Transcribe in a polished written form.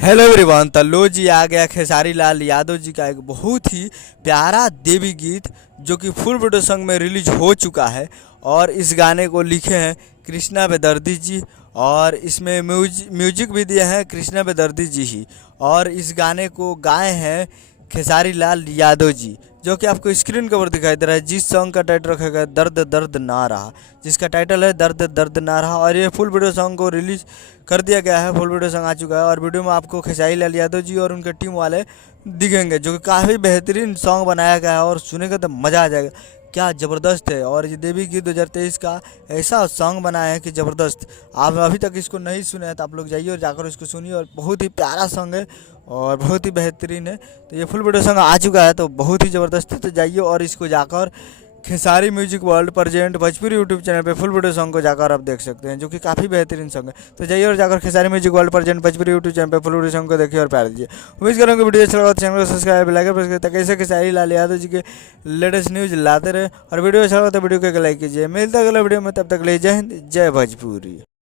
Hello everyone. तो लो जी आ गया खेसारी लाल यादव जी का एक बहुत ही प्यारा देवी गीत जो कि फुल वीडियो सॉन्ग में रिलीज हो चुका है। और इस गाने को लिखे हैं कृष्णा बेदर्दी जी और इसमें म्यूजिक भी दिए हैं कृष्णा बेदर्दी जी ही। और इस गाने को गाए हैं खेसारी लाल यादव जी, जो कि आपको स्क्रीन के ऊपर दिखाई दे रहा है। जिस सॉन्ग का टाइटल रखा गया दर्द दर्द ना रहा, जिसका टाइटल है दर्द दर्द ना रहा। और ये फुल वीडियो सॉन्ग को रिलीज कर दिया गया है। फुल वीडियो सॉन्ग आ चुका है और वीडियो में आपको खेसारी लाल यादव जी और उनके टीम वाले दिखेंगे, जो कि काफ़ी बेहतरीन सॉन्ग बनाया गया है और सुनेगा तो मज़ा आ जाएगा। क्या ज़बरदस्त है। और ये देवी गीत 2023 का ऐसा सॉन्ग बनाया है कि ज़बरदस्त। आप अभी तक इसको नहीं सुने हैं तो आप लोग जाइए और जाकर इसको सुनिए। और बहुत ही प्यारा सॉन्ग है और बहुत ही बेहतरीन है। तो ये फुल वीडियो सॉन्ग आ चुका है तो बहुत ही ज़बरदस्त है। तो जाइए और इसको जाकर Khesari music world present Bhojpuri YouTube channel पे फुल वीडियो सॉन्ग को जाकर आप देख सकते हैं, जो कि काफ़ी बेहतरीन सॉन्ग है। तो जाइए और जाकर Khesari music world present Bhojpuri YouTube channel पे फुल वीडियो सॉन्ग को देखिए और प्यार दीजिए। उम्मीद करूँगा वीडियो अच्छा लगा तो चैनल को सब्सक्राइब लाइक प्रेस करें ताकि ऐसे खेसारी लाल यादव जी के लेटेस्ट न्यूज़ लाते रहे। और वीडियो अच्छा लगा तो वीडियो को लाइक कीजिए। मिलता है अगला वीडियो में, तब तक ले जय हिंद जय भोजपुरी।